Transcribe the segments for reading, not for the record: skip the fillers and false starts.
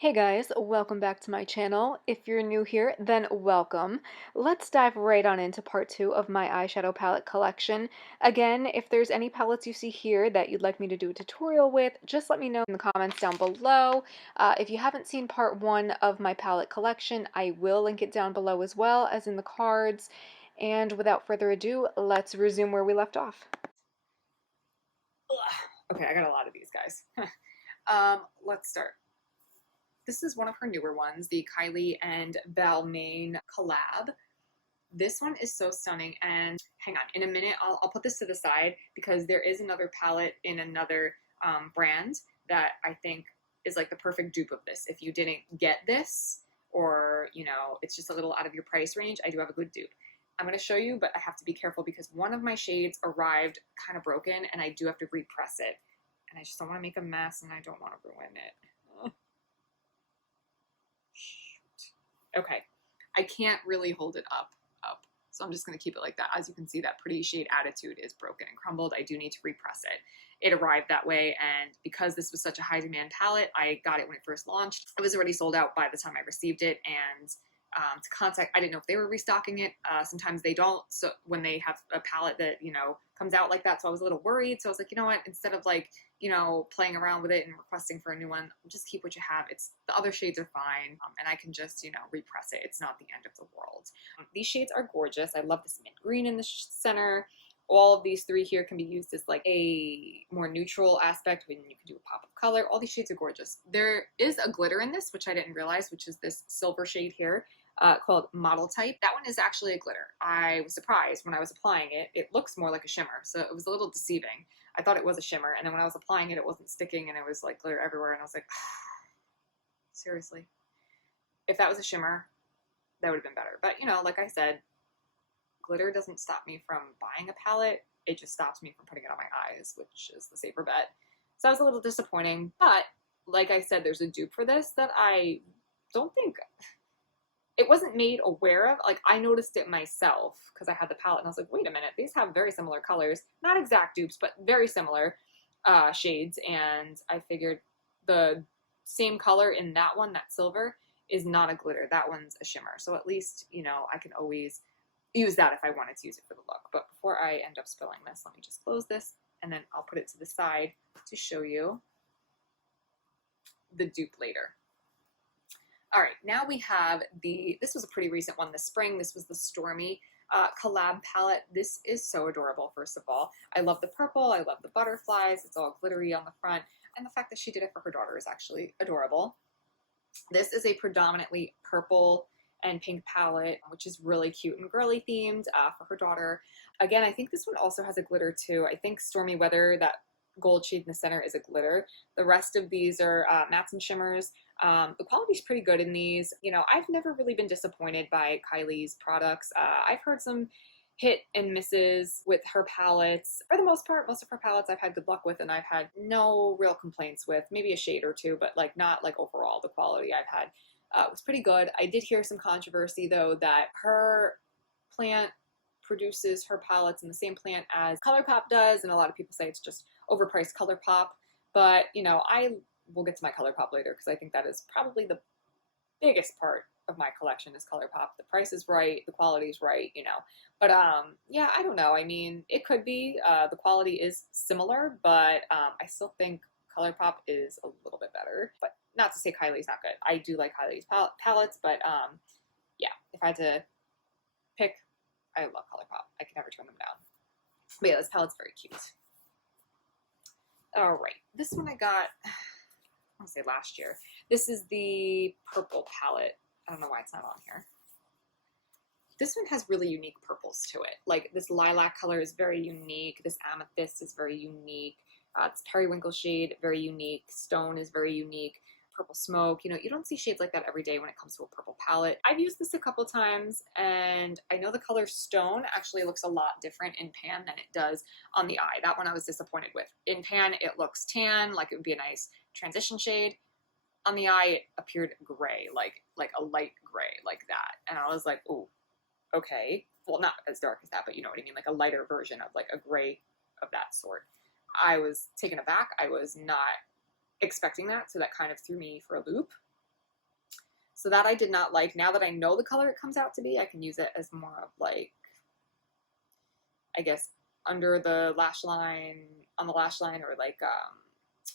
Hey guys, welcome back to my channel. If you're new here, then welcome. Let's dive right on into part 2 of my eyeshadow palette collection. Again, if there's any palettes you see here that you'd like me to do a tutorial with, just let me know in the comments down below. If you haven't seen part 1 of my palette collection, I will link it down below as well as in the cards. And without further ado, let's resume where we left off. Okay, I got a lot of these guys. Let's start. This is one of her newer ones, the Kylie and Balmain collab. This one is so stunning, and hang on, in a minute I'll put this to the side because there is another palette in another brand that I think is like the perfect dupe of this. If you didn't get this, or it's just a little out of your price range, I do have a good dupe. I'm going to show you, but I have to be careful because one of my shades arrived kind of broken and I do have to repress it. And I just don't want to make a mess and I don't want to ruin it. Shoot. Okay, I can't really hold it up. So I'm just going to keep it like that. As you can see, that Pretty Shade Attitude is broken and crumbled. I do need to repress it. It arrived that way, and because this was such a high demand palette, I got it when it first launched. It was already sold out by the time I received it, and I didn't know if they were restocking it. Sometimes they don't, so when they have a palette that comes out like that, so I was a little worried. So I was like, you know what, instead of like playing around with it and requesting for a new one, just keep what you have. It's the other shades are fine, and I can just repress it. It's not the end of the world. These shades are gorgeous. I love this mint green in the center. All of these three here can be used as like a more neutral aspect when you can do a pop of color. All these shades are gorgeous. There is a glitter in this, which I didn't realize, which is this silver shade here. Called Model Type. That one is actually a glitter. I was surprised when I was applying it. It looks more like a shimmer, so it was a little deceiving. I thought it was a shimmer, and then when I was applying it, it wasn't sticking, and it was like glitter everywhere, and I was like, seriously? If that was a shimmer, that would have been better. But, like I said, glitter doesn't stop me from buying a palette. It just stops me from putting it on my eyes, which is the safer bet. So that was a little disappointing, but like I said, there's a dupe for this that I don't think it wasn't made aware of. Like, I noticed it myself because I had the palette and I was like, wait a minute, these have very similar colors. Not exact dupes, but very similar shades. And I figured the same color in that one, that silver, is not a glitter. That one's a shimmer. So at least, I can always use that if I wanted to use it for the look. But before I end up spilling this, let me just close this and then I'll put it to the side to show you the dupe later. All right, now we have this was a pretty recent one this spring. This was the Stormy collab palette. This is so adorable, first of all. I love the purple, I love the butterflies, it's all glittery on the front, and the fact that she did it for her daughter is actually adorable. This is a predominantly purple and pink palette, which is really cute and girly themed for her daughter. Again, I think this one also has a glitter too. I think Stormy Weather, that gold shade in the center, is a glitter. The rest of these are mattes and shimmers. The quality's pretty good in these. I've never really been disappointed by Kylie's products. I've heard some hit and misses with her palettes. For the most part, most of her palettes I've had good luck with and I've had no real complaints with. Maybe a shade or two, but like not like overall the quality I've had was pretty good. I did hear some controversy though that her plant produces her palettes in the same plant as ColourPop does, and a lot of people say it's just overpriced ColourPop. But I will get to my ColourPop later because I think that is probably the biggest part of my collection is ColourPop. The price is right, the quality is right, But yeah, I don't know. I mean, it could be. The quality is similar, but I still think ColourPop is a little bit better. But not to say Kylie's not good. I do like Kylie's palettes, but yeah, if I had to pick, I love ColourPop. I can never turn them down. But yeah, this palette's very cute. All right, this one I got, I want to say last year. This is the purple palette. I don't know why it's not on here. This one has really unique purples to it. Like this lilac color is very unique. This amethyst is very unique. This periwinkle shade, very unique. Stone is very unique. Purple smoke. You don't see shades like that every day when it comes to a purple palette. I've used this a couple times and I know the color Stone actually looks a lot different in pan than it does on the eye. That one I was disappointed with. In pan, it looks tan, like it would be a nice transition shade. On the eye, it appeared gray, like a light gray, like that. And I was like, oh, okay. Well, not as dark as that, but you know what I mean? Like a lighter version of like a gray of that sort. I was taken aback. I was not expecting that, so that kind of threw me for a loop. So that I did not like. Now that I know the color it comes out to be, I can use it as more of like, I guess, under the lash line, on the lash line, or like,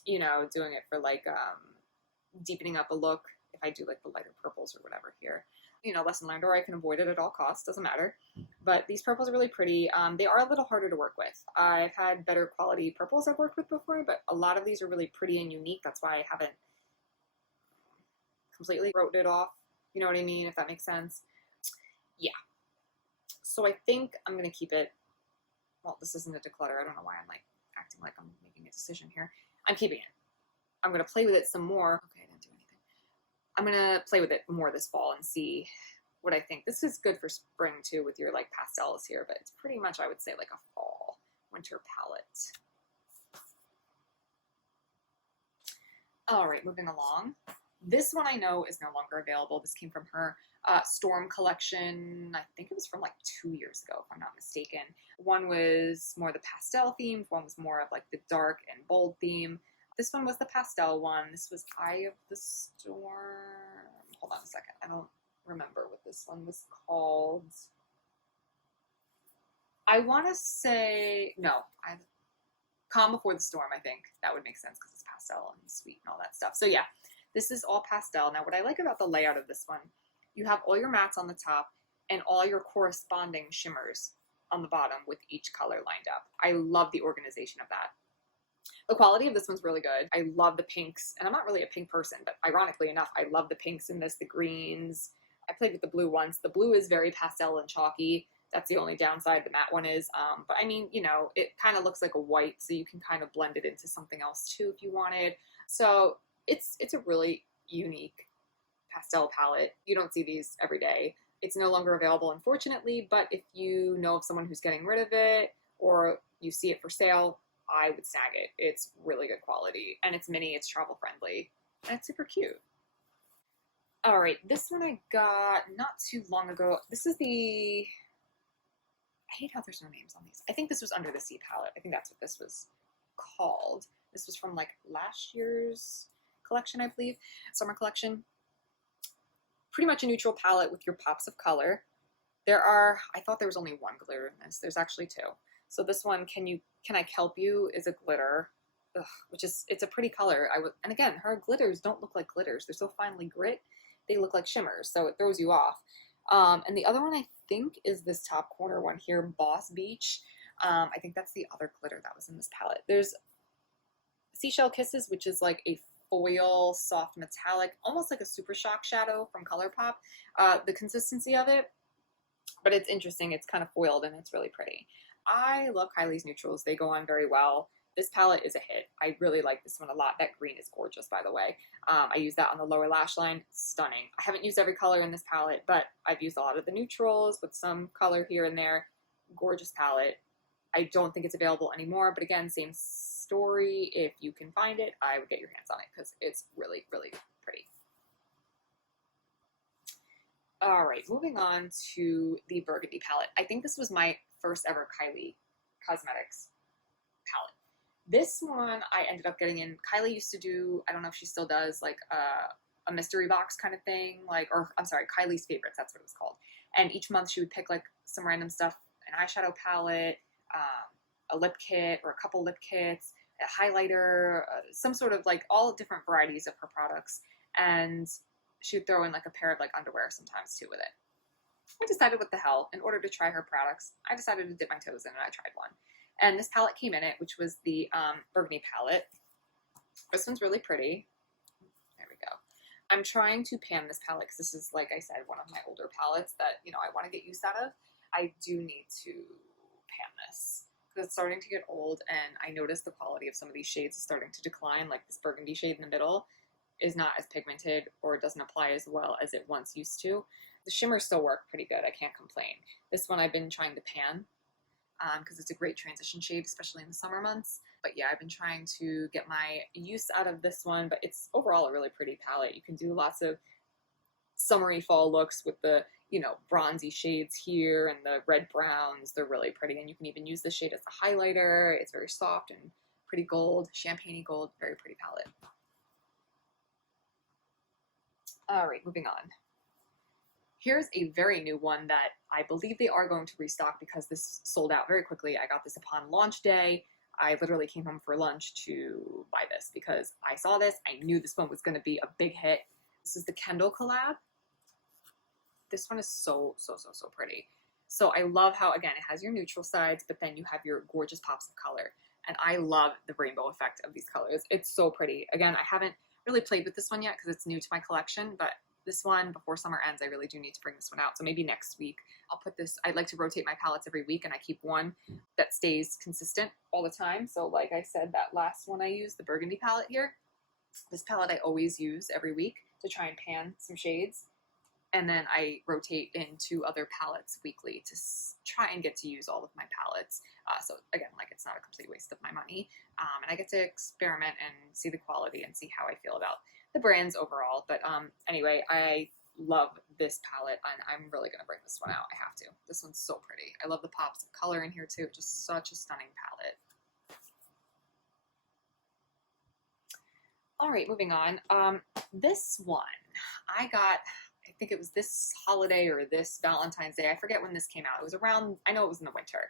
you know, doing it for like deepening up a look if I do like the lighter purples or whatever here. You know, lesson learned, or I can avoid it at all costs, doesn't matter. But these purples are really pretty. They are a little harder to work with. I've had better quality purples I've worked with before, but a lot of these are really pretty and unique. That's why I haven't completely wrote it off. You know what I mean? If that makes sense. Yeah. So I think I'm going to keep it. Well, this isn't a declutter. I don't know why I'm like acting like I'm making a decision here. I'm keeping it. I'm going to play with it some more. Okay, I didn't do anything. I'm going to play with it more this fall and see what I think. This is good for spring too with your like pastels here, but it's pretty much, I would say, like a fall winter palette. All right, moving along. This one I know is no longer available. This came from her Storm collection. I think it was from like 2 years ago, if I'm not mistaken. One was more the pastel theme. One was more of like the dark and bold theme. This one was the pastel one. This was Eye of the Storm. Hold on a second. I don't remember what this one was called. I want to say, no, Calm Before the Storm, I think. That would make sense because it's pastel and sweet and all that stuff. So yeah, this is all pastel. Now, what I like about the layout of this one, you have all your mattes on the top and all your corresponding shimmers on the bottom with each color lined up. I love the organization of that. The quality of this one's really good. I love the pinks, and I'm not really a pink person, but ironically enough, I love the pinks in this, the greens. I played with the blue once. The blue is very pastel and chalky. That's the only downside the matte one is. But I mean, you know, it kind of looks like a white, so you can kind of blend it into something else too if you wanted. So it's a really unique pastel palette. You don't see these every day. It's no longer available, unfortunately, but if you know of someone who's getting rid of it or you see it for sale, I would snag it. It's really good quality, and it's mini, it's travel friendly, and it's super cute. All right, this one I got not too long ago. This is the, I hate how there's no names on these. I think this was Under the Sea palette. I think that's what this was called. This was from like last year's collection, I believe, summer collection. Pretty much a neutral palette with your pops of color. There are, I thought there was only one glitter in this. There's actually two. So this one, Can I Kelp You, is a glitter, which is, it's a pretty color. And again, her glitters don't look like glitters. They're so finely grit, they look like shimmers, so it throws you off. And the other one I think is this top corner one here, Boss Beach. I think that's the other glitter that was in this palette. There's Seashell Kisses, which is like a foil, soft metallic, almost like a Super Shock shadow from ColourPop. The consistency of it, but it's interesting. It's kind of foiled and it's really pretty. I love Kylie's neutrals. They go on very well. This palette is a hit. I really like this one a lot. That green is gorgeous, by the way. I use that on the lower lash line. Stunning. I haven't used every color in this palette, but I've used a lot of the neutrals with some color here and there. Gorgeous palette. I don't think it's available anymore, but again, same story. If you can find it, I would get your hands on it because it's really, really pretty. All right, moving on to the Burgundy palette. I think this was my first ever Kylie Cosmetics palette. This one I ended up getting in. Kylie used to do, I don't know if she still does, like a mystery box kind of thing, like, or I'm sorry, Kylie's Favorites, that's what it was called. And each month she would pick like some random stuff, an eyeshadow palette, a lip kit or a couple lip kits, a highlighter, some sort of like all different varieties of her products. And she would throw in like a pair of like underwear sometimes too with it. I decided, what the hell, in order to try her products, I decided to dip my toes in and I tried one. And this palette came in it, which was the Burgundy palette. This one's really pretty. There we go. I'm trying to pan this palette because this is, like I said, one of my older palettes that, you know, I want to get use out of. I do need to pan this because it's starting to get old, and I noticed the quality of some of these shades is starting to decline. Like this burgundy shade in the middle is not as pigmented or doesn't apply as well as it once used to. The shimmers still work pretty good. I can't complain. This one I've been trying to pan because it's a great transition shade, especially in the summer months. But yeah, I've been trying to get my use out of this one, but it's overall a really pretty palette. You can do lots of summery fall looks with the, you know, bronzy shades here and the red browns. They're really pretty, and you can even use this shade as a highlighter. It's very soft and pretty gold, champagne-y gold, very pretty palette. All right, moving on. Here's a very new one that I believe they are going to restock because this sold out very quickly. I got this upon launch day. I literally came home for lunch to buy this because I saw this. I knew this one was going to be a big hit. This is the KENDALL collab. This one is so pretty. So I love how, again, it has your neutral sides, but then you have your gorgeous pops of color. And I love the rainbow effect of these colors. It's so pretty. Again, I haven't really played with this one yet because it's new to my collection, but this one, before summer ends, I really do need to bring this one out. So maybe next week I'll put this, I'd like to rotate my palettes every week, and I keep one that stays consistent all the time. So like I said, that last one I used, the Burgundy palette here, this palette I always use every week to try and pan some shades. And then I rotate into other palettes weekly to try and get to use all of my palettes. So again, like, it's not a complete waste of my money. And I get to experiment and see the quality and see how I feel about the brands overall. But anyway, I love this palette, and I'm really going to bring this one out. I have to. This one's so pretty. I love the pops of color in here too. Just such a stunning palette. All right, moving on. This one I got, I think it was this holiday or this Valentine's Day. I forget when this came out. It was around, I know it was in the winter.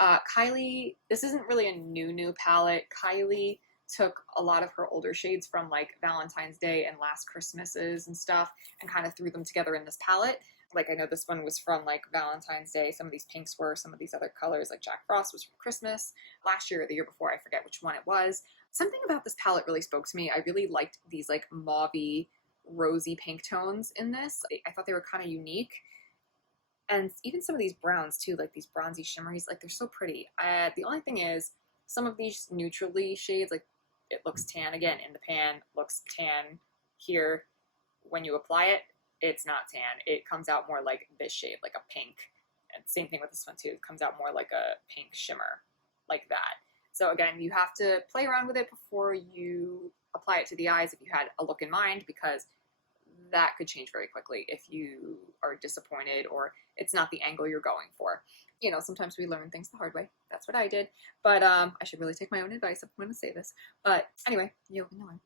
Kylie, this isn't really a new palette. Kylie took a lot of her older shades from like Valentine's Day and Last Christmases and stuff and kind of threw them together in this palette. Like, I know this one was from like Valentine's Day. Some of these pinks were, some of these other colors like Jack Frost was from Christmas. Last year or the year before, I forget which one it was. Something about this palette really spoke to me. I really liked these like mauvey, rosy pink tones in this. I thought they were kind of unique. And even some of these browns too, like these bronzy shimmeries, like, they're so pretty. The only thing is, some of these neutrally shades, like, it looks tan again in the pan, looks tan here. When you apply it, it's not tan. It comes out more like this shade, like a pink. And same thing with this one too. It comes out more like a pink shimmer, like that. So again, you have to play around with it before you apply it to the eyes if you had a look in mind, because that could change very quickly if you are disappointed or it's not the angle you're going for. You know, sometimes we learn things the hard way. That's what I did. But I should really take my own advice if I'm going to say this. But anyway, you can learn.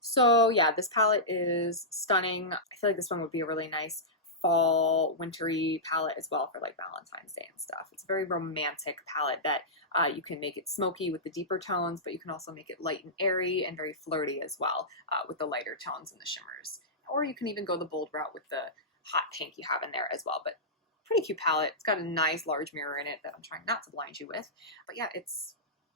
So yeah, this palette is stunning. I feel like this one would be a really nice fall, wintry palette as well for like Valentine's Day and stuff. It's a very romantic palette that you can make it smoky with the deeper tones, but you can also make it light and airy and very flirty as well with the lighter tones and the shimmers. Or you can even go the bold route with the hot pink you have in there as well. But pretty cute palette. It's got a nice large mirror in it that I'm trying not to blind you with. But yeah, it's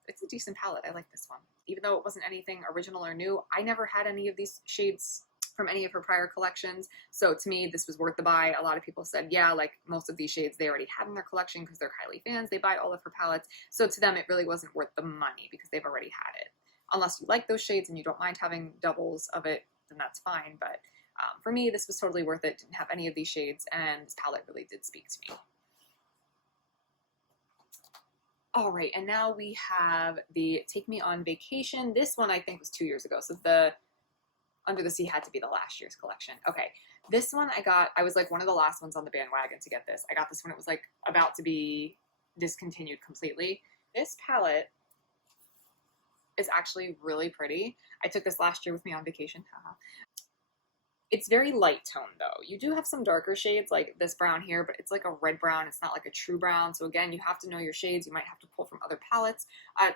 a decent palette. I like this one. Even though it wasn't anything original or new, I never had any of these shades from any of her prior collections. So to me, this was worth the buy. A lot of people said, yeah, like, most of these shades they already had in their collection because they're Kylie fans. They buy all of her palettes. So to them, it really wasn't worth the money because they've already had it. Unless you like those shades and you don't mind having doubles of it, then that's fine. But for me, this was totally worth it. Didn't have any of these shades, and this palette really did speak to me. All right, and now we have the Take Me on Vacation. This one I think was 2 years ago, so the Under the Sea had to be the last year's collection. Okay, this one I was like one of the last ones on the bandwagon to get this. I got this when it was like about to be discontinued completely. This palette is actually really pretty. I took this last year with me on vacation. It's very light tone though. You do have some darker shades like this brown here, but it's like a red brown. It's not like a true brown. So again, you have to know your shades. You might have to pull from other palettes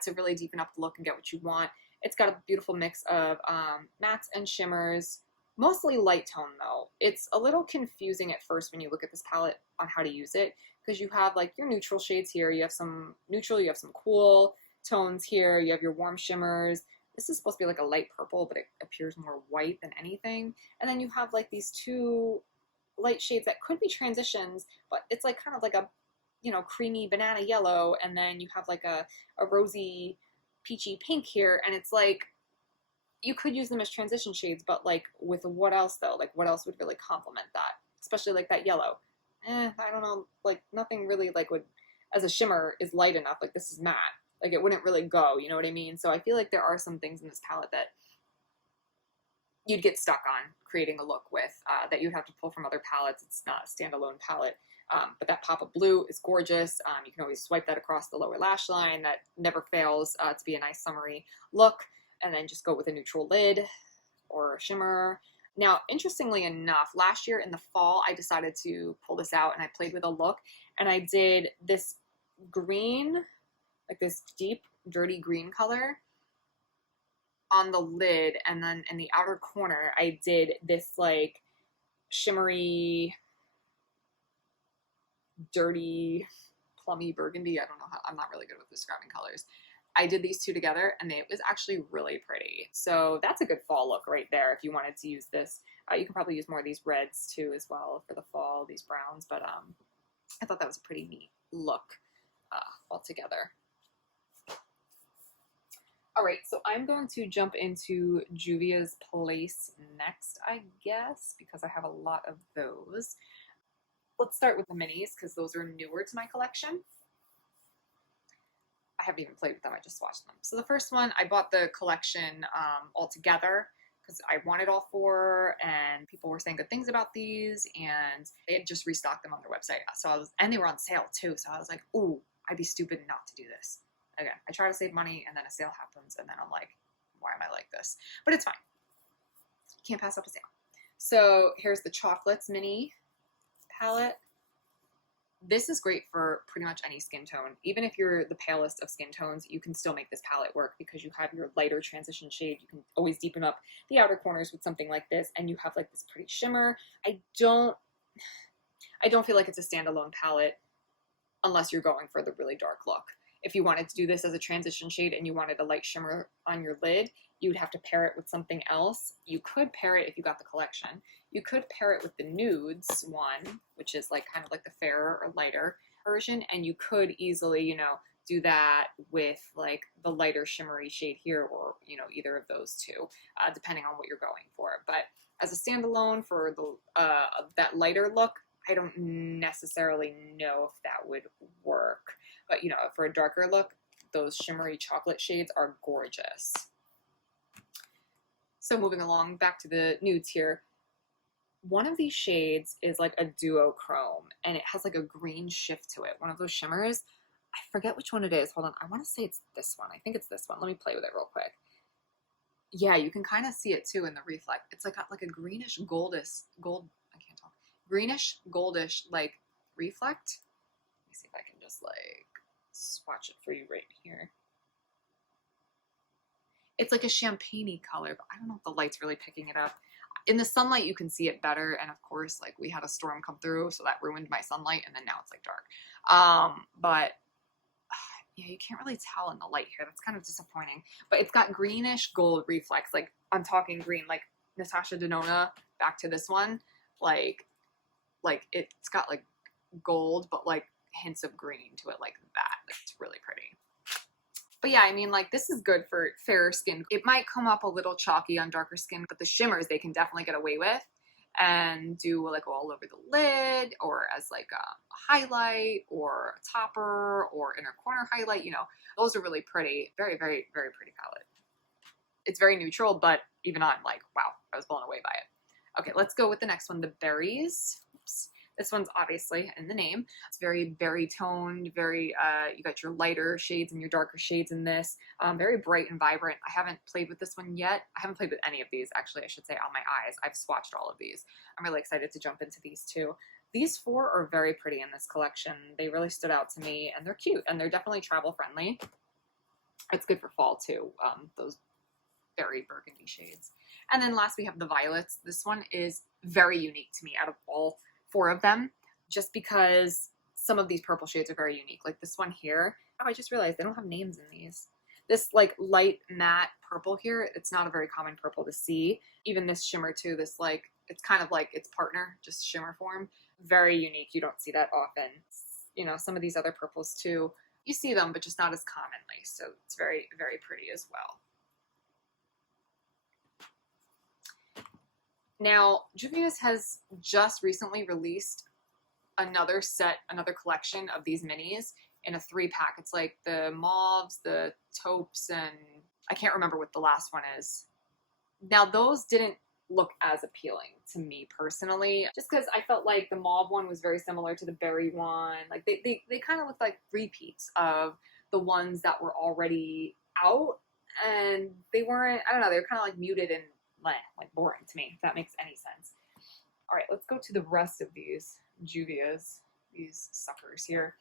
to really deepen up the look and get what you want. It's got a beautiful mix of mattes and shimmers, mostly light tone though. It's a little confusing at first when you look at this palette on how to use it, because you have like your neutral shades here. You have some neutral, you have some cool tones here. You have your warm shimmers. This is supposed to be like a light purple, but it appears more white than anything. And then you have like these two light shades that could be transitions, but it's like kind of like a, you know, creamy banana yellow. And then you have like a rosy peachy pink here. And it's like, you could use them as transition shades, but like with what else though? Like what else would really complement that? Especially like that yellow. I don't know, like nothing really like would, as a shimmer is light enough. Like this is matte. Like it wouldn't really go, you know what I mean? So I feel like there are some things in this palette that you'd get stuck on creating a look with, that you'd have to pull from other palettes. It's not a standalone palette. But that pop of blue is gorgeous. You can always swipe that across the lower lash line. That never fails to be a nice summery look. And then just go with a neutral lid or a shimmer. Now, interestingly enough, last year in the fall, I decided to pull this out and I played with a look, and I did this green, like this deep, dirty green color on the lid, and then in the outer corner, I did this like shimmery, dirty, plummy burgundy. I don't know how, I'm not really good with describing colors. I did these two together and it was actually really pretty. So that's a good fall look right there if you wanted to use this. You can probably use more of these reds too as well for the fall, these browns, but I thought that was a pretty neat look altogether. All right, so I'm going to jump into Juvia's Place next, I guess, because I have a lot of those. Let's start with the minis because those are newer to my collection. I haven't even played with them, I just swatched them. So the first one, I bought the collection all together because I wanted all four, and people were saying good things about these, and they had just restocked them on their website. And they were on sale too, so I was like, ooh, I'd be stupid not to do this. Again, I try to save money, and then a sale happens, and then I'm like, why am I like this? But it's fine. Can't pass up a sale. So here's the Chocolates mini palette. This is great for pretty much any skin tone. Even if you're the palest of skin tones, you can still make this palette work because you have your lighter transition shade. You can always deepen up the outer corners with something like this, and you have like this pretty shimmer. I don't feel like it's a standalone palette unless you're going for the really dark look. If you wanted to do this as a transition shade and you wanted a light shimmer on your lid, you would have to pair it with something else. You could pair it if you got the collection. You could pair it with the nudes one, which is like kind of like the fairer or lighter version, and you could easily, you know, do that with like the lighter shimmery shade here, or, you know, either of those two, depending on what you're going for. But as a standalone for the that lighter look, I don't necessarily know if that would work. But, you know, for a darker look, those shimmery chocolate shades are gorgeous. So moving along, back to the nudes here. One of these shades is like a duochrome, and it has like a green shift to it. One of those shimmers. I forget which one it is. Hold on. I want to say it's this one. I think it's this one. Let me play with it real quick. Yeah, you can kind of see it too in the reflect. It's like got like a greenish I can't talk. Greenish goldish like reflect. Let me see if I can just like swatch it for you right here. It's like a champagne-y color, but I don't know if the light's really picking it up. In the sunlight, you can see it better, and of course, like we had a storm come through, so that ruined my sunlight, and then now it's like dark. But yeah, you can't really tell in the light here. That's kind of disappointing. But it's got greenish gold reflex. Like, I'm talking green, like Natasha Denona, back to this one. Like it's got like gold, but like hints of green to it like that. It's really pretty. But yeah, I mean, like, this is good for fairer skin. It might come up a little chalky on darker skin, but the shimmers they can definitely get away with and do like all over the lid, or as like a highlight or a topper or inner corner highlight. You know, those are really pretty. Very, very, very pretty palette. It's very neutral, but even I'm like, wow, I was blown away by it. Okay, let's go with the next one, the berries. Oops. This one's obviously in the name. It's very berry toned, very, you got your lighter shades and your darker shades in this. Very bright and vibrant. I haven't played with this one yet. I haven't played with any of these, actually, I should say, on my eyes. I've swatched all of these. I'm really excited to jump into these too. These four are very pretty in this collection. They really stood out to me, and they're cute, and they're definitely travel friendly. It's good for fall too, those very burgundy shades. And then last we have the violets. This one is very unique to me out of all four of them, just because some of these purple shades are very unique. Like this one here. Oh, I just realized they don't have names in these. This like light matte purple here, it's not a very common purple to see. Even this shimmer too, this like, it's kind of like its partner, just shimmer form. Very unique. You don't see that often. You know, some of these other purples too, you see them, but just not as commonly. So it's very, very pretty as well. Now, Juvia's has just recently released another collection of these minis in a 3-pack. It's like the mauves, the taupes, and I can't remember what the last one is. Now, those didn't look as appealing to me personally, just because I felt like the mauve one was very similar to the berry one. Like they kind of looked like repeats of the ones that were already out, and they weren't, I don't know, they were kind of like muted and like boring to me, if that makes any sense. All right, let's go to the rest of these Juvias, these suckers here.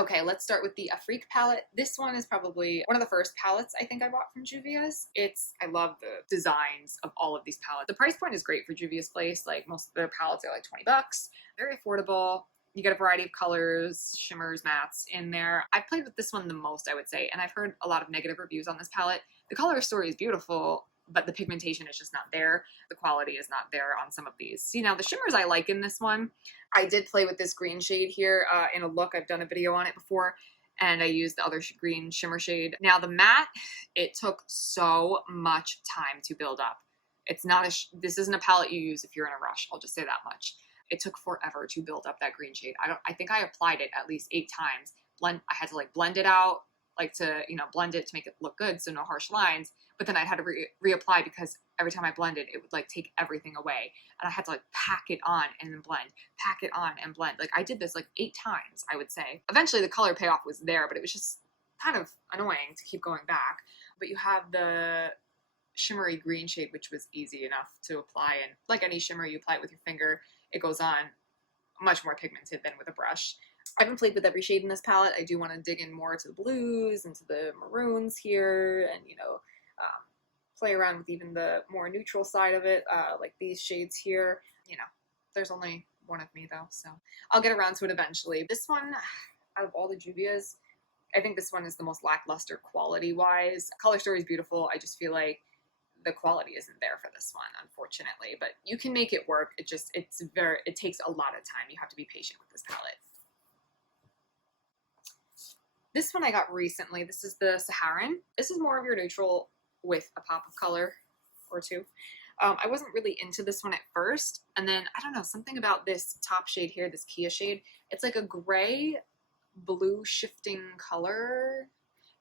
Okay, let's start with the Afrik palette. This one is probably one of the first palettes I think I bought from Juvia's. I love the designs of all of these palettes. The price point is great for Juvia's Place. Like most of their palettes are like 20 bucks. Very affordable. You get a variety of colors, shimmers, mattes in there. I've played with this one the most, I would say, and I've heard a lot of negative reviews on this palette. The color story is beautiful, but the pigmentation is just not there. The quality is not there on some of these. See, now the shimmers I like in this one. I did play with this green shade here in a look. I've done a video on it before, and I used the other green shimmer shade. Now the matte, it took so much time to build up. It's not this isn't a palette you use if you're in a rush. I'll just say that much. It took forever to build up that green shade. I think I applied it at least 8 times. I had to like blend it out, like to, you know, blend it to make it look good, so no harsh lines. But then I had to reapply because every time I blended, it would like take everything away. And I had to like pack it on and then blend, pack it on and blend. Like I did this like 8 times, I would say. Eventually the color payoff was there, but it was just kind of annoying to keep going back. But you have the shimmery green shade, which was easy enough to apply. And like any shimmer, you apply it with your finger, it goes on much more pigmented than with a brush. I haven't played with every shade in this palette. I do want to dig in more to the blues and to the maroons here, and, you know, play around with even the more neutral side of it, like these shades here. You know, there's only one of me though, so I'll get around to it eventually. This one, out of all the Juvias, I think this one is the most lackluster quality-wise. Color story is beautiful. I just feel like the quality isn't there for this one, unfortunately, but you can make it work. It takes a lot of time. You have to be patient with this palette. This one I got recently. This is the Thesaharan. This is more of your neutral with a pop of color or two. I wasn't really into this one at first, and then I don't know, something about this top shade here, this Kia shade. It's like a gray blue shifting color.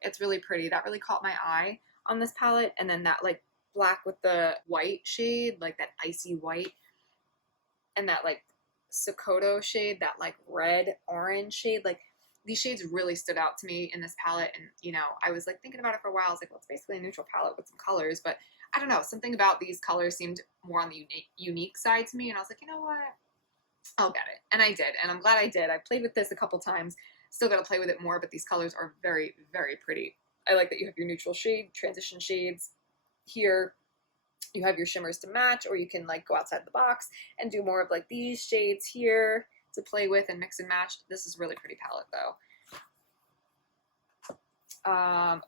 It's really pretty. That really caught my eye on this palette. And then that like black with the white shade, like that icy white, and that like Sokoto shade, that like red orange shade. Like these shades really stood out to me in this palette. And, you know, I was like thinking about it for a while. I was like, well, it's basically a neutral palette with some colors, but I don't know, something about these colors seemed more on the unique side to me. And I was like, you know what, I'll get it. And I did, and I'm glad I did. I played with this a couple times, still got to play with it more, but these colors are very, very pretty. I like that you have your neutral shade, transition shades here. You have your shimmers to match, or you can like go outside the box and do more of like these shades here to play with and mix and match. This is a really pretty palette though.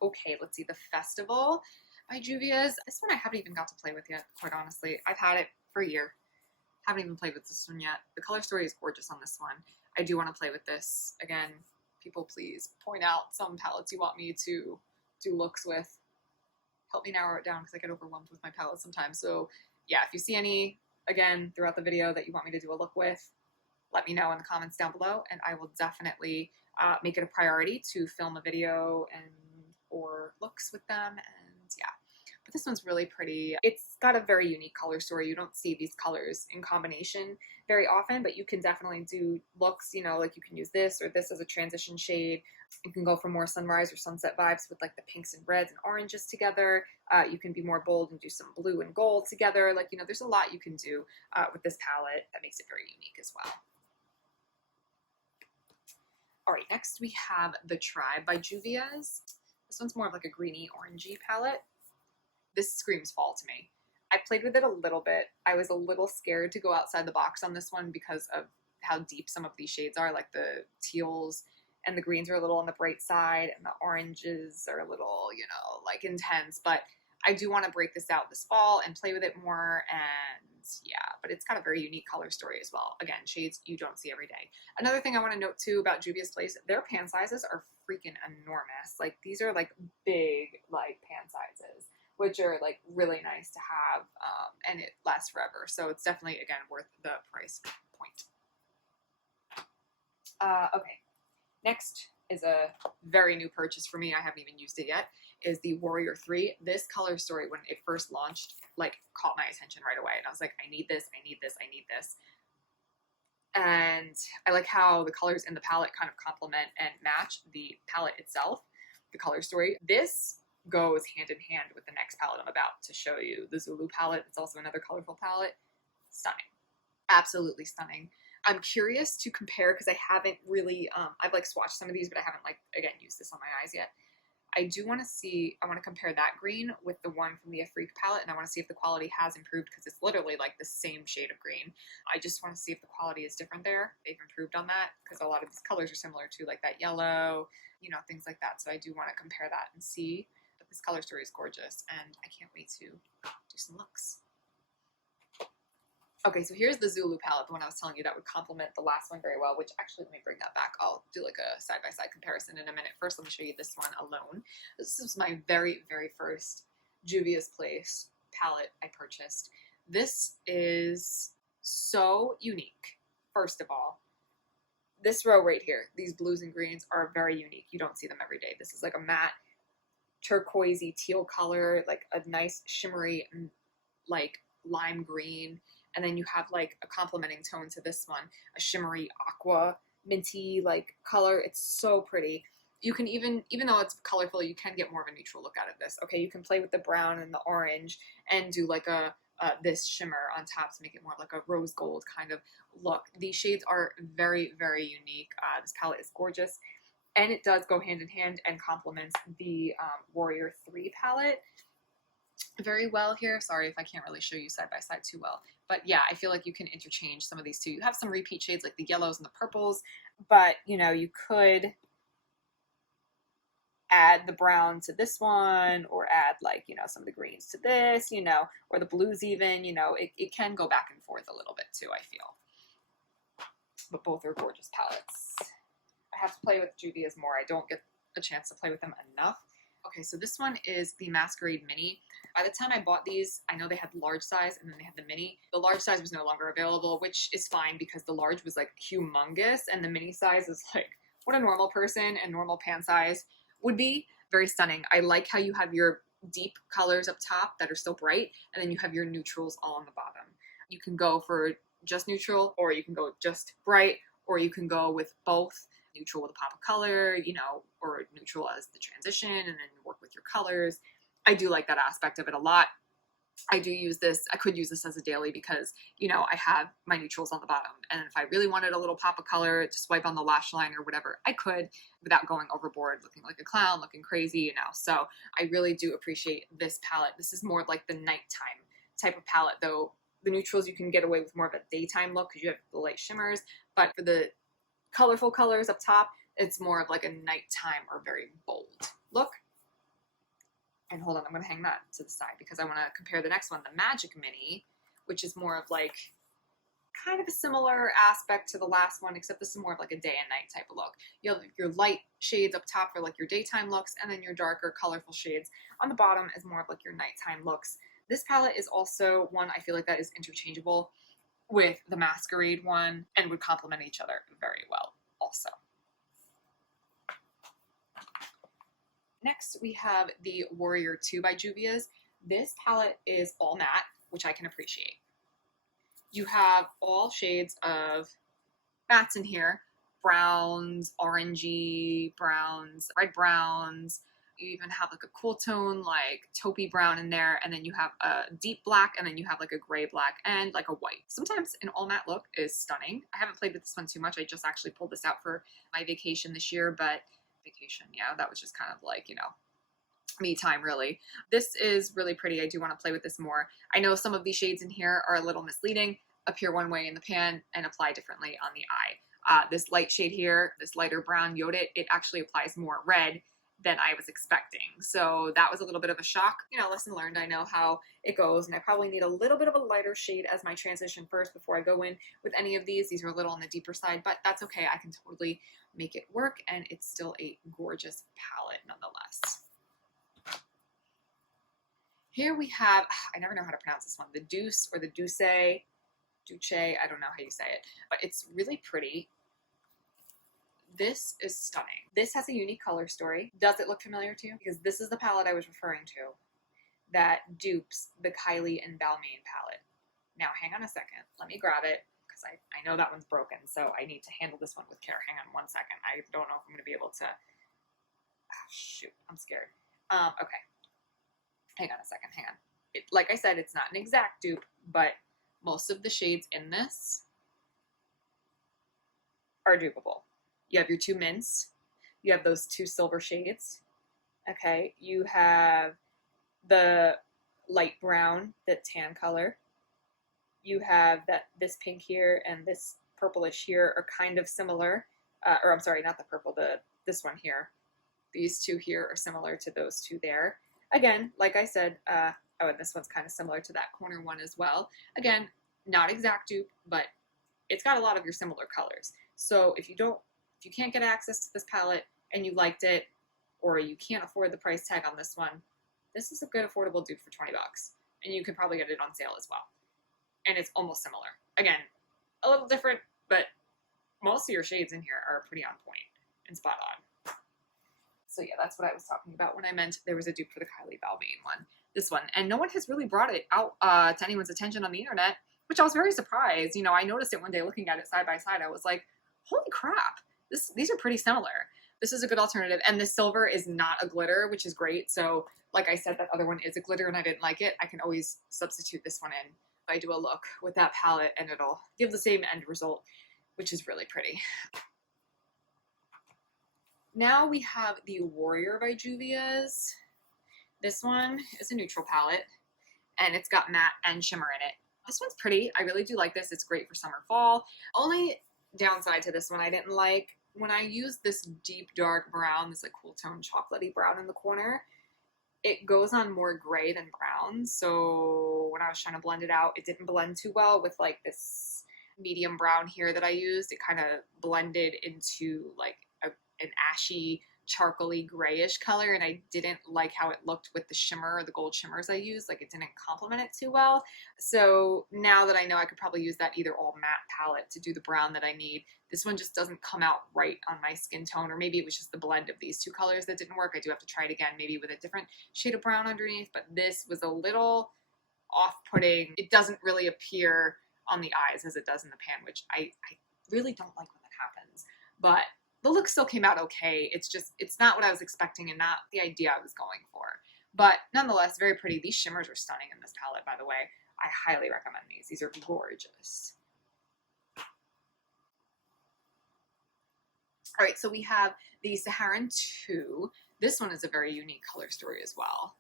Okay, let's see, the Festival by Juvia's. This one I haven't even got to play with yet, quite honestly. I've had it for a year. Haven't even played with this one yet. The color story is gorgeous on this one. I do want to play with this. Again, people please point out some palettes you want me to do looks with. Help me narrow it down because I get overwhelmed with my palettes sometimes. So yeah, if you see any, again, throughout the video that you want me to do a look with, let me know in the comments down below, and I will definitely make it a priority to film a video and or looks with them. And yeah, but this one's really pretty. It's got a very unique color story. You don't see these colors in combination very often, but you can definitely do looks, you know, like you can use this or this as a transition shade. You can go for more sunrise or sunset vibes with like the pinks and reds and oranges together. You can be more bold and do some blue and gold together. Like, you know, there's a lot you can do with this palette that makes it very unique as well. All right, next we have The Tribe by Juvia's. This one's more of like a greeny orangey palette. This screams fall to me. I played with it a little bit. I was a little scared to go outside the box on this one because of how deep some of these shades are. Like the teals and the greens are a little on the bright side, and the oranges are a little, you know, like intense. But I do want to break this out this fall and play with it more. And yeah, but it's got a very unique color story as well. Again, shades you don't see every day. Another thing I want to note too about Juvia's Place, their pan sizes are freaking enormous. Like these are like big like pan sizes, which are like really nice to have, and it lasts forever. So it's definitely, again, worth the price point. Okay, next is a very new purchase for me. I haven't even used it yet, is the Warrior 3. This color story, when it first launched, like caught my attention right away. And I was like, I need this, I need this, I need this. And I like how the colors in the palette kind of complement and match the palette itself, the color story. This goes hand in hand with the next palette I'm about to show you, the Zulu palette. It's also another colorful palette. Stunning. Absolutely stunning. I'm curious to compare because I haven't really, I've like swatched some of these, but I haven't like, again, used this on my eyes yet. I do want to see, I want to compare that green with the one from the Afrik palette, and I want to see if the quality has improved because it's literally like the same shade of green. I just want to see if the quality is different there. They've improved on that because a lot of these colors are similar to like that yellow, you know, things like that. So I do want to compare that and see. But this color story is gorgeous, and I can't wait to do some looks. Okay, so here's the Zulu palette, the one I was telling you that would complement the last one very well, which actually, let me bring that back. I'll do like a side-by-side comparison in a minute. First, let me show you this one alone. This is my very, very first Juvia's Place palette I purchased. This is so unique, first of all. This row right here, these blues and greens are very unique. You don't see them every day. This is like a matte turquoisey teal color, like a nice shimmery like lime green. And then you have like a complementing tone to this one, a shimmery aqua minty like color. It's so pretty. You can even though it's colorful, you can get more of a neutral look out of this. Okay, you can play with the brown and the orange and do like a this shimmer on top to make it more like a rose gold kind of look. These shades are very, very unique. This palette is gorgeous, and it does go hand in hand and complements the Warrior 3 palette very well here. Sorry if I can't really show you side by side too well. But yeah, I feel like you can interchange some of these two. You have some repeat shades like the yellows and the purples, but you know, you could add the brown to this one or add like, you know, some of the greens to this, you know, or the blues even, you know, it can go back and forth a little bit too, I feel. But both are gorgeous palettes. I have to play with Juvia's more. I don't get a chance to play with them enough. Okay, so this one is the Masquerade Mini. By the time I bought these, I know they had the large size and then they had the mini. The large size was no longer available, which is fine because the large was like humongous and the mini size is like what a normal person and normal pan size would be. Very stunning. I like how you have your deep colors up top that are still bright, and then you have your neutrals all on the bottom. You can go for just neutral, or you can go just bright, or you can go with both. Neutral with a pop of color, you know, or neutral as the transition and then work with your colors. I do like that aspect of it a lot. I do use this, I could use this as a daily because, you know, I have my neutrals on the bottom. And if I really wanted a little pop of color to swipe on the lash line or whatever, I could without going overboard, looking like a clown, looking crazy, you know. So I really do appreciate this palette. This is more like the nighttime type of palette, though the neutrals you can get away with more of a daytime look because you have the light shimmers. But for the colorful colors up top, it's more of like a nighttime or very bold look. And hold on, I'm going to hang that to the side because I want to compare the next one, the Magic Mini, which is more of like kind of a similar aspect to the last one, except this is more of like a day and night type of look. You have your light shades up top for like your daytime looks, and then your darker colorful shades on the bottom is more of like your nighttime looks. This palette is also one I feel like that is interchangeable with the Masquerade one and would complement each other very well also. Next, we have the Warrior 2 by Juvia's. This palette is all matte, which I can appreciate. You have all shades of mattes in here, browns, orangey browns, red browns. You even have like a cool tone like taupey brown in there, and then you have a deep black, and then you have like a gray black and like a white. Sometimes an all matte look is stunning. I haven't played with this one too much. I just actually pulled this out for my vacation this year, but vacation, yeah, that was just kind of like, you know, me time really. This is really pretty. I do want to play with this more. I know some of these shades in here are a little misleading, appear one way in the pan and apply differently on the eye. This light shade here, this lighter brown Yodit, it actually applies more red than I was expecting. So that was a little bit of a shock. You know, lesson learned. I know how it goes, and I probably need a little bit of a lighter shade as my transition first before I go in with any of these. These are a little on the deeper side, but that's okay. I can totally make it work, and it's still a gorgeous palette nonetheless. Here we have, I never know how to pronounce this one, the Deuce or the Deuce, I don't know how you say it, but it's really pretty. This is stunning. This has a unique color story. Does it look familiar to you? Because this is the palette I was referring to that dupes the Kylie and Balmain palette. Now, hang on a second. Let me grab it because I know that one's broken, so I need to handle this one with care. Hang on one second. I don't know if I'm going to be able to... Oh, shoot, I'm scared. Okay, hang on a second, hang on. Like I said, it's not an exact dupe, but most of the shades in this are dupable. You have your 2 mints, you have those 2 silver shades, okay? You have the light brown, the tan color. You have this pink here and this purplish here are kind of similar. Or I'm sorry, not the purple, this one here. These 2 here are similar to those 2 there. Again, like I said, oh, and this one's kind of similar to that corner one as well. Again, not exact dupe, but it's got a lot of your similar colors. So if you can't get access to this palette and you liked it, or you can't afford the price tag on this one, this is a good affordable dupe for 20 bucks. And you can probably get it on sale as well. And it's almost similar. Again, a little different, but most of your shades in here are pretty on point and spot on. So yeah, that's what I was talking about when I meant there was a dupe for the Kylie Balmain one. This one. And no one has really brought it out to anyone's attention on the internet, which I was very surprised. You know, I noticed it one day looking at it side by side. I was like, holy crap, these are pretty similar. This is a good alternative. And the silver is not a glitter, which is great. So like I said, that other one is a glitter and I didn't like it. I can always substitute this one in. I do a look with that palette and it'll give the same end result, which is really pretty. Now we have the Warrior by Juvia's. This one is a neutral palette and it's got matte and shimmer in it. This one's pretty. I really do like this. It's great for summer, fall. Only downside to this one I didn't like, when I used this deep dark brown, this like cool tone chocolatey brown in the corner, it goes on more gray than brown. So when I was trying to blend it out, it didn't blend too well with like this medium brown here that I used. It kind of blended into like an ashy, charcoaly grayish color, and I didn't like how it looked with the shimmer, the gold shimmers I used. Like it didn't complement it too well. So now that I know I could probably use that either all matte palette to do the brown that I need, this one just doesn't come out right on my skin tone, or maybe it was just the blend of these 2 colors that didn't work. I do have to try it again, maybe with a different shade of brown underneath, but this was a little off-putting. It doesn't really appear on the eyes as it does in the pan, which I really don't like when that happens. But the look still came out okay. It's not what I was expecting and not the idea I was going for. But nonetheless, very pretty. These shimmers are stunning in this palette, by the way. I highly recommend these. These are gorgeous. All right, so we have the Thesaharan 2. This one is a very unique color story as well.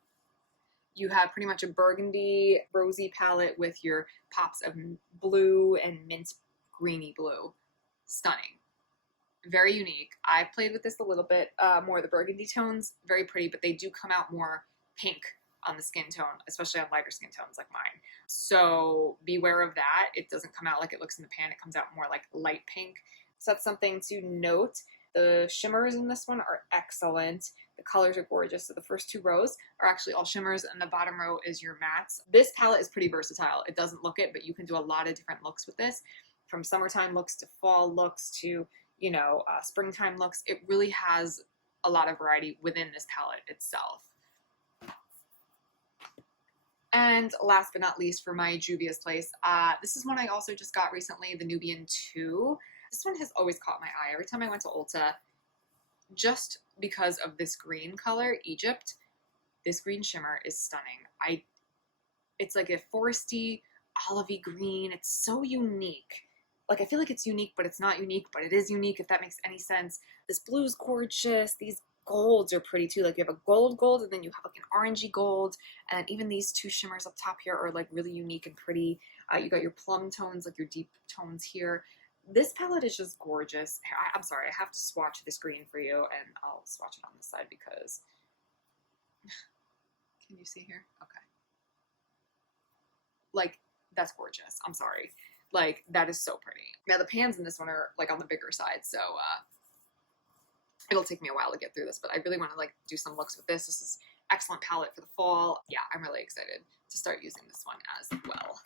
You have pretty much a burgundy, rosy palette with your pops of blue and mint greeny blue. Stunning. Very unique. I played with this a little bit more of the burgundy tones. Very pretty, but they do come out more pink on the skin tone, especially on lighter skin tones like mine. So beware of that. It doesn't come out like it looks in the pan. It comes out more like light pink. So that's something to note. The shimmers in this one are excellent. The colors are gorgeous. So the first 2 rows are actually all shimmers and the bottom row is your mattes. This palette is pretty versatile. It doesn't look it, but you can do a lot of different looks with this. From summertime looks to fall looks to, you know, springtime looks. It really has a lot of variety within this palette itself. And last but not least, for my Juvia's Place, this is one I also just got recently, the Nubian 2. This one has always caught my eye every time I went to Ulta, just because of this green color, Egypt. This green shimmer is stunning. It's like a foresty, olivey green. It's so unique. Like, I feel like it's unique, but it's not unique, but it is unique, if that makes any sense. This blue's gorgeous. These golds are pretty too. Like, you have a gold, and then you have like an orangey gold, and even these 2 shimmers up top here are like really unique and pretty. You got your plum tones, like your deep tones here. This palette is just gorgeous. I'm sorry, I have to swatch this green for you, and I'll swatch it on this side because, can you see here? Okay. Like, that's gorgeous. I'm sorry. Like, that is so pretty. Now, the pans in this one are, like, on the bigger side, so it'll take me a while to get through this, but I really want to, like, do some looks with this. This is excellent palette for the fall. Yeah, I'm really excited to start using this one as well.